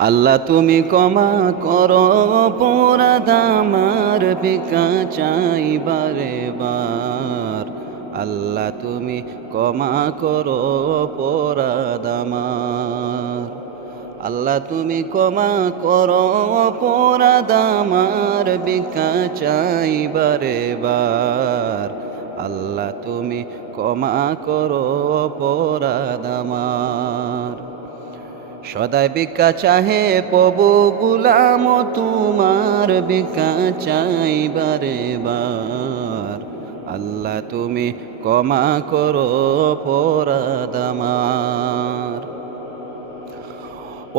আল্লাহ তুমি ক্ষমা করো অপরাধ আমার, ভিক্ষা চাই বারে বার। আল্লাহ তুমি ক্ষমা করো অপরাধ আমার। আল্লাহ তুমি ক্ষমা করো অপরাধ আমার, ভিক্ষা চাই বারে বার। আল্লাহ তুমি ক্ষমা করো অপরাধ আমার। সদাই ভিক্ষা চাহে প্রভু গুলাম তোমার, ভিক্ষা চাই বারে বার। আল্লাহ তুমি ক্ষমা করো অপরাধ আমার।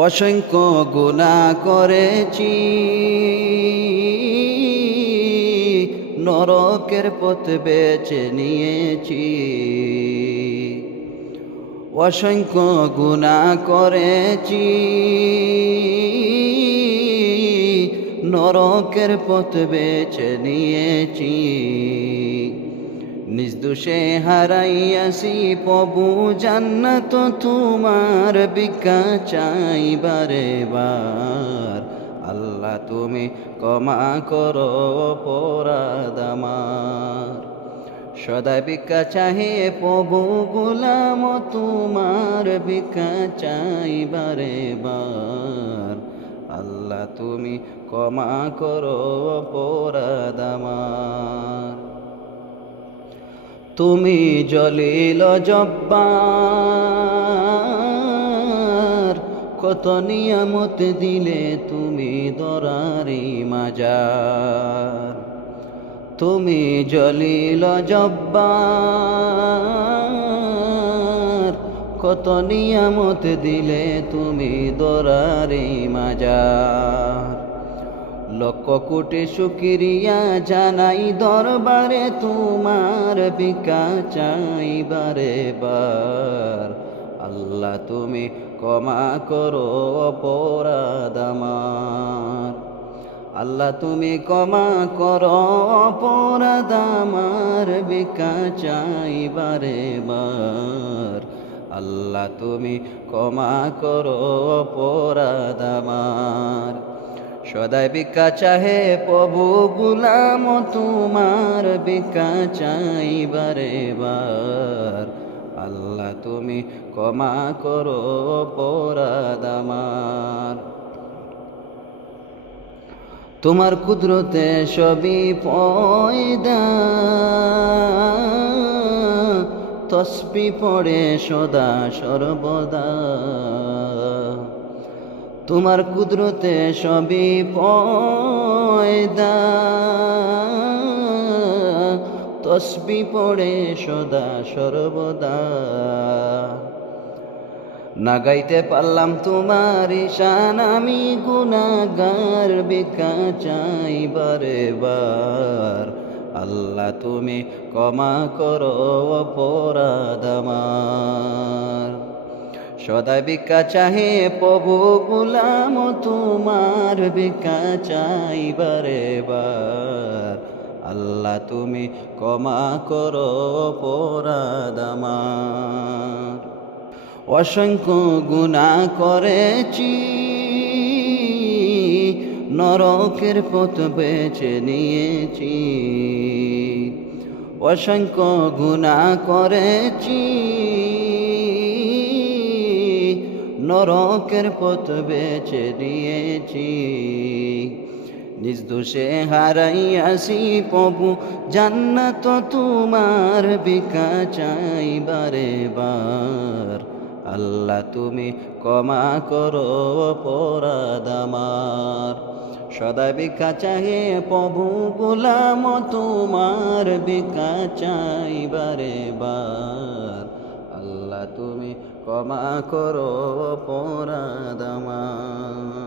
অসংখ্য গুনাহ করেছি, নরকের পথ বেছে নিয়েছি। অসংখ্য গুনাহ করেছি, নরকের পথ বেছে নিয়েছি। নিজ দোষে হারাইয়াছি প্রভু জান্নাত তোমার, ভিক্ষা চাই বারে বার। আল্লাহ তুমি ক্ষমা করো অপরাধ আমার। সদা ভিক্ষা চাহে প্রভু গুলাম তোমার, ভিক্ষা চাই বারে বার। আল্লাহ তুমি ক্ষমা করো অপরাধ আমার। তুমি জলিল জব্বার, কত নিয়ামত দিলে তুমি দরারি মাজার। তুমি জলিল জব্বার, কত নিয়ামত দিলে তুমি দরারি মাজার। লক্ষ কোটি শুকরিয়া জানাই দরবারে তোমার, ভিক্ষা চাই বারে বার। আল্লাহ তুমি ক্ষমা করো অপরাধ আমার। আল্লাহ তুমি ক্ষমা করো অপরাধ আমার, ভিক্ষা চাই বারে বার। আল্লাহ তুমি ক্ষমা করো অপরাধ আমার। সদাই ভিক্ষা চাহে প্রভু গুলাম তোমার, ভিক্ষা চাই বারে বার। আল্লাহ তুমি ক্ষমা করো অপরাধ আমার। তোমার কুদরতে সবই পয়দা, তসবিহ পড়ে সদা সর্বদা। তোমার কুদরতে সবই পয়দা, তসবিহ পড়ে সদা সর্বদা। না গাইতে পারলাম তোমার শান, আমি গুনাহগার, ভিক্ষা চাই বারে বার। আল্লাহ তুমি ক্ষমা করো অপরাধ আমার। সদা ভিক্ষা চাহে প্রভু গুলাম তোমার, ভিক্ষা চাই বারে বার। আল্লাহ তুমি ক্ষমা করো অপরাধ আমার। অসংখ্য গুনাহ করেছি, নরকের পথ বেছে নিয়েছি। অসংখ্য গুনাহ করেছি, নরকের পথ বেছে নিয়েছি। নিজ দোষে হারাইয়াছি প্রভু জান্নাত তোমার, ভিক্ষা চাই বারে বার। আল্লাহ তুমি ক্ষমা করো অপরাধ আমার। সদা ভিক্ষা চাহে প্রভু গোলাম তোমার, ভিক্ষা চাই বারে বার। আল্লাহ তুমি ক্ষমা করো অপরাধ আমার।